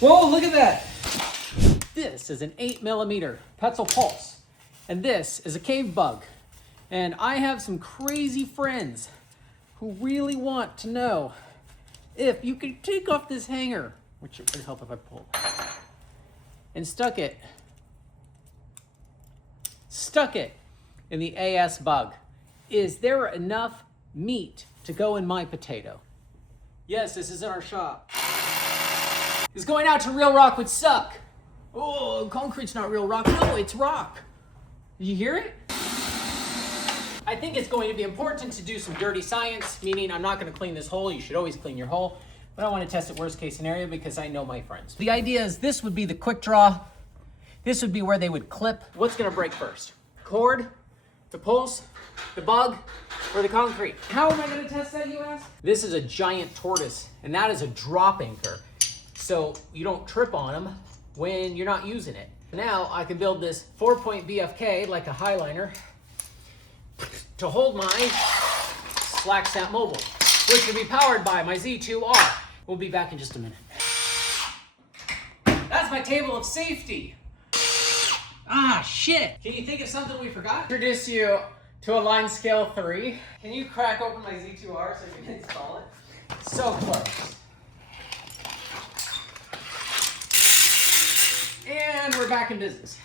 Whoa, look at that. This is an 8mm Petzl Pulse, and this is a cave bug. And I have some crazy friends who really want to know if you could take off this hanger, which it would help if I pull, and stuck it in the AS bug. Is there enough meat to go in my potato? Yes, this is in our shop. This going out to real rock would suck. Oh, concrete's not real rock. No, it's rock. Did you hear it? I think it's going to be important to do some dirty science, meaning I'm not going to clean this hole. You should always clean your hole. But I want to test it worst case scenario because I know my friends. The idea is this would be the quick draw. This would be where they would clip. What's going to break first? Cord, the pulse, the bug, or the concrete? How am I going to test that, you ask? This is a giant tortoise, and that is a drop anchor. So you don't trip on them when you're not using it. Now I can build this 4-point BFK like a highliner to hold my Slack Snap Mobile, which will be powered by my Z2R. We'll be back in just a minute. That's my table of safety. Ah, shit. Can you think of something we forgot? Introduce you to a line scale 3. Can you crack open my Z2R so you can install it? So close. And we're back in business.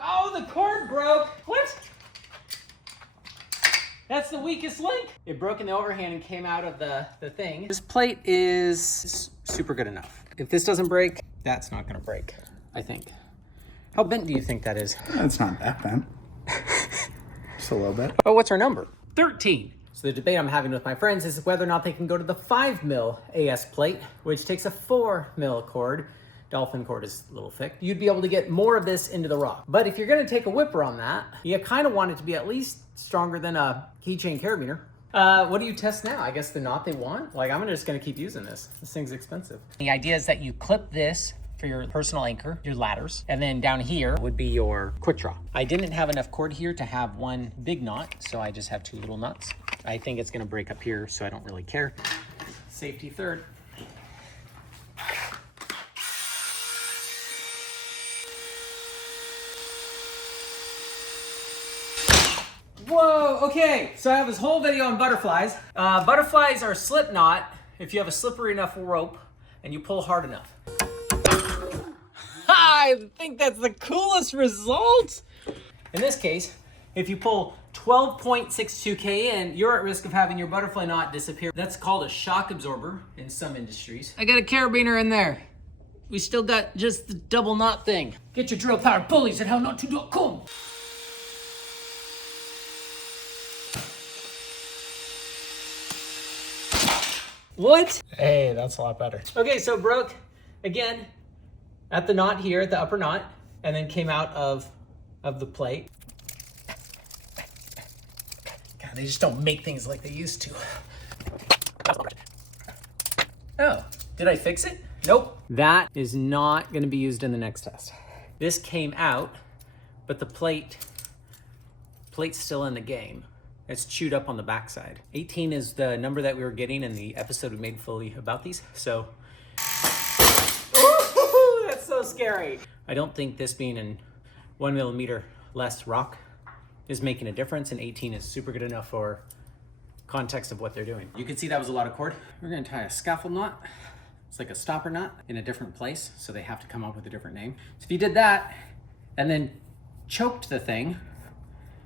Oh, the cord broke. What? That's the weakest link. It broke in the overhand and came out of the thing. This plate is super good enough. If this doesn't break, that's not gonna break, I think. How bent do you think that is? It's not that bent. Just a little bit. Oh, what's our number? 13. So the debate I'm having with my friends is whether or not they can go to the 5mm AS plate, which takes a 4mm cord. Dolphin cord is a little thick. You'd be able to get more of this into the rock. But if you're gonna take a whipper on that, you kind of want it to be at least stronger than a keychain carabiner. What do you test now? I guess the knot they want? Like, I'm just gonna keep using this. This thing's expensive. The idea is that you clip this for your personal anchor, your ladders, and then down here would be your quick draw. I didn't have enough cord here to have one big knot, so I just have 2 little knots. I think it's gonna break up here, so I don't really care. Safety third. Whoa, okay, so I have this whole video on butterflies. Butterflies are a slip knot if you have a slippery enough rope and you pull hard enough. I think that's the coolest result. In this case, if you pull 12.62K in, you're at risk of having your butterfly knot disappear. That's called a shock absorber in some industries. I got a carabiner in there. We still got just the double knot thing. Get your drill powered pulleys at hownottoo.com. What? Hey, that's a lot better. Okay, so broke again at the knot here, at the upper knot, and then came out of the plate. God, they just don't make things like they used to. Oh, did I fix it? Nope. That is not gonna be used in the next test. This came out, but the plate's still in the game. It's chewed up on the backside. 18 is the number that we were getting in the episode we made fully about these, so. Ooh, that's so scary. I don't think this being in 1mm less rock is making a difference, and 18 is super good enough for context of what they're doing. You can see that was a lot of cord. We're gonna tie a scaffold knot. It's like a stopper knot in a different place, so they have to come up with a different name. So if you did that, and then choked the thing,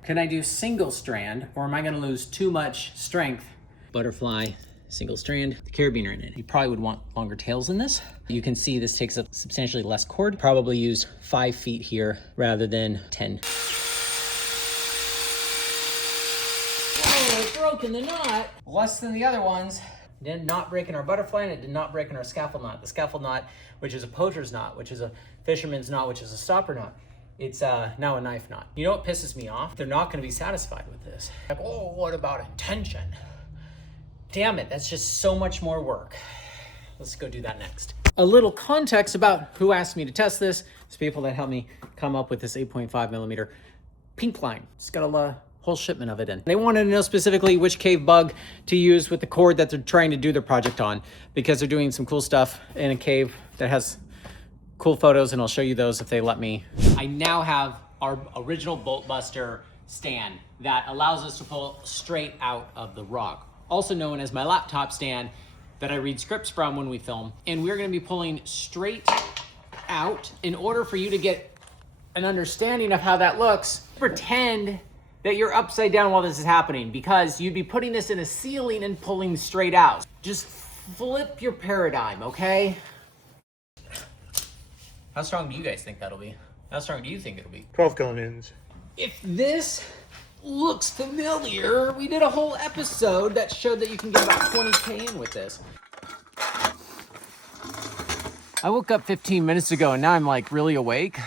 can I do single strand, or am I gonna lose too much strength? Butterfly, single strand, the carabiner in it. You probably would want longer tails in this. You can see this takes up substantially less cord. Probably use 5 feet here rather than 10. Oh, it's broken the knot. Less than the other ones. Did not break in our butterfly, and it did not break in our scaffold knot. The scaffold knot, which is a poacher's knot, which is a fisherman's knot, which is a stopper knot. It's now a knife knot. You know what pisses me off? They're not gonna be satisfied with this. Like, oh, what about intention? Damn it, that's just so much more work. Let's go do that next. A little context about who asked me to test this. It's people that helped me come up with this 8.5mm pink line. It's got a whole shipment of it in. They wanted to know specifically which cave bug to use with the cord that they're trying to do their project on, because they're doing some cool stuff in a cave that has cool photos, and I'll show you those if they let me. I now have our original bolt buster stand that allows us to pull straight out of the rock, also known as my laptop stand that I read scripts from when we film. And we're gonna be pulling straight out. In order for you to get an understanding of how that looks, pretend that you're upside down while this is happening, because you'd be putting this in a ceiling and pulling straight out. Just flip your paradigm, okay? How strong do you guys think that'll be? How strong do you think it'll be? 12 kilonewtons. If this looks familiar, we did a whole episode that showed that you can get about 20K in with this. I woke up 15 minutes ago and now I'm like really awake.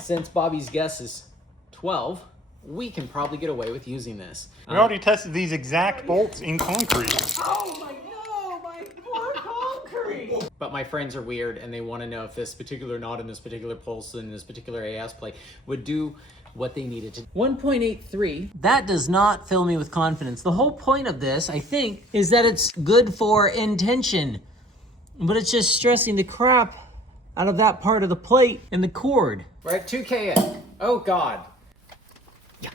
Since Bobby's guess is 12, we can probably get away with using this. We already tested these exact bolts in concrete. Oh my no, my poor concrete! But my friends are weird and they want to know if this particular knot in this particular pulse and this particular AS plate would do what they needed to. 1.83. That does not fill me with confidence. The whole point of this, I think, is that it's good for intention, but it's just stressing the crap out of that part of the plate and the cord. We're at 2K in. Oh God. Yeah.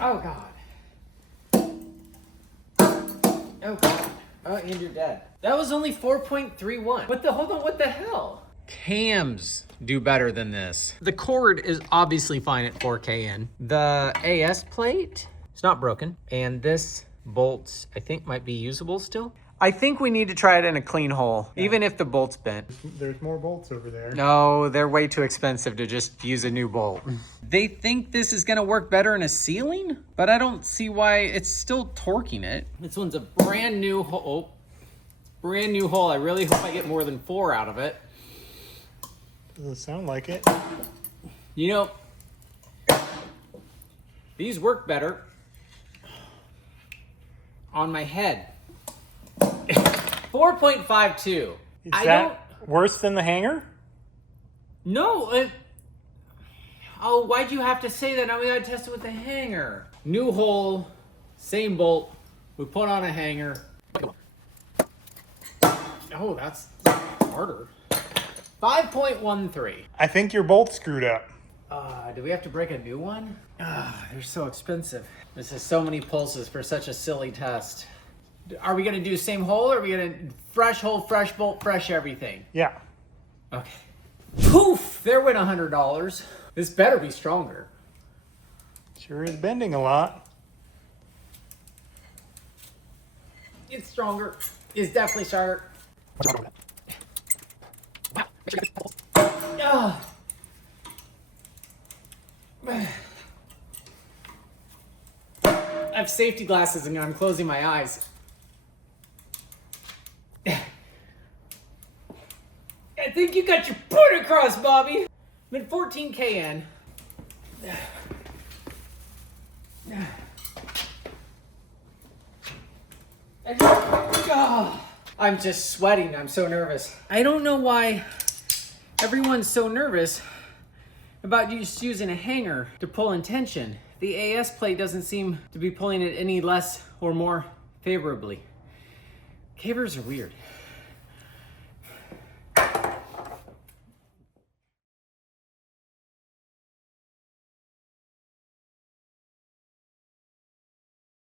Oh God. Oh God. Oh, and you're dead. That was only 4.31. Hold on, what the hell? Cams do better than this. The cord is obviously fine at 4K in. The AS plate, it's not broken. And this bolt, I think, might be usable still. I think we need to try it in a clean hole, even if the bolt's bent. There's more bolts over there. No, they're way too expensive to just use a new bolt. They think this is gonna work better in a ceiling, but I don't see why. It's still torquing it. This one's a brand new hole. Brand new hole. I really hope I get more than 4 out of it. Doesn't sound like it. You know, these work better on my head. 4.52. Is that worse than the hanger? No. Oh, why'd you have to say that? Now we gotta test it with the hanger. New hole, same bolt. We put on a hanger. Oh, that's harder. 5.13. I think your bolt's screwed up. Do we have to break a new one? They're so expensive. This is so many pulses for such a silly test. Are we gonna do same hole, or are we gonna fresh hole, fresh bolt, fresh everything? Yeah. Okay. Poof! There went $100. This better be stronger. Sure is bending a lot. It's stronger. It's definitely stronger. Ah. I have safety glasses and I'm closing my eyes. I think you got your point across, Bobby. I'm at 14K in. I'm just sweating. I'm so nervous. I don't know why everyone's so nervous about just using a hanger to pull in tension. The AS plate doesn't seem to be pulling it any less or more favorably. Cavers are weird.